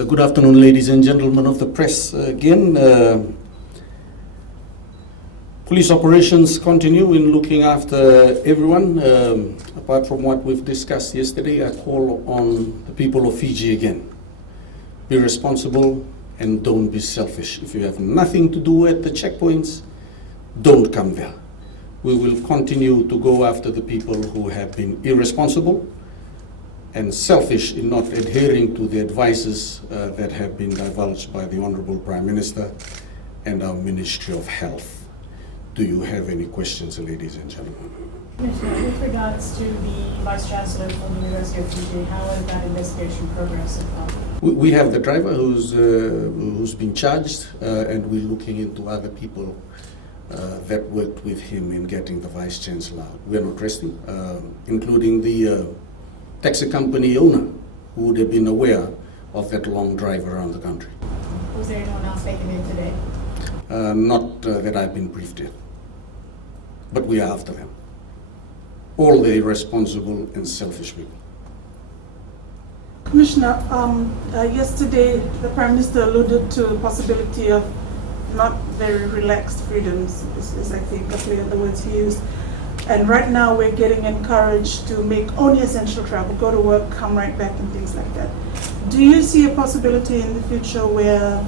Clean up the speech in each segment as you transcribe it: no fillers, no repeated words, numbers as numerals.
So good afternoon, ladies and gentlemen of the press. Again, police operations continue in looking after everyone. Apart from what we've discussed yesterday, I call on the people of Fiji again. Be responsible and don't be selfish. If you have nothing to do at the checkpoints, don't come there. We will continue to go after the people who have been irresponsible and selfish in not adhering to the advices that have been divulged by the Honourable Prime Minister and our Ministry of Health. Do you have any questions, ladies and gentlemen? Commissioner, with regards to the Vice Chancellor for the University of Fiji, how has that investigation progressed so far? We have the driver who's been charged, and we're looking into other people that worked with him in getting the Vice Chancellor out. We're not resting, including the taxi company owner who would have been aware of that long drive around the country. Was there anyone else taken in today? Not that I've been briefed yet, but we are after them. All the irresponsible and selfish people. Commissioner, yesterday the Prime Minister alluded to the possibility of not very relaxed freedoms, is I think the words he used. And right now we're getting encouraged to make only essential travel, go to work, come right back and things like that. Do you see a possibility in the future where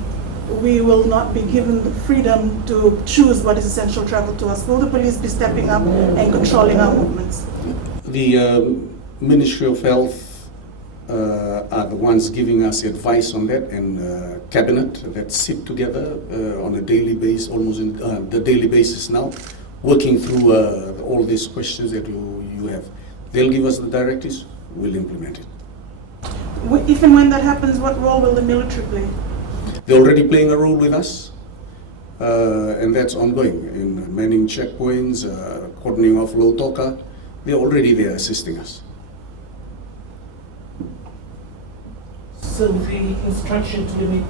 we will not be given the freedom to choose what is essential travel to us? Will the police be stepping up and controlling our movements? The Ministry of Health are the ones giving us advice on that, and Cabinet that sit together on a daily basis, almost on the daily basis now, working through all these questions that you have. They'll give us the directives, we'll implement it. If and when that happens, what role will the military play? They're already playing a role with us, and that's ongoing in manning checkpoints, cordoning off low toka. They're already there assisting us. So the instruction to limit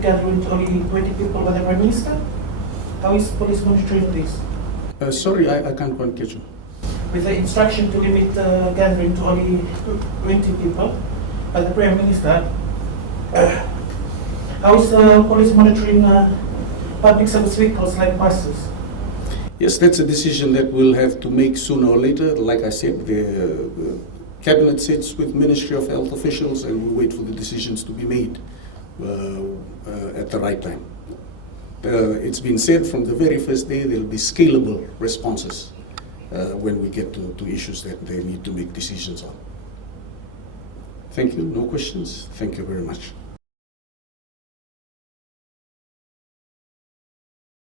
gathering to only 20 people by the Prime Minister? How is police monitoring this? Sorry, I can't quite catch you. With the instruction to limit gathering to only 20 people by the Prime Minister, how is police monitoring public service vehicles like buses? Yes, that's a decision that we'll have to make sooner or later. Like I said, the Cabinet sits with Ministry of Health officials, and we wait for the decisions to be made at the right time. It's been said from the very first day there'll be scalable responses when we get to issues that they need to make decisions on. Thank you. No questions. Thank you very much.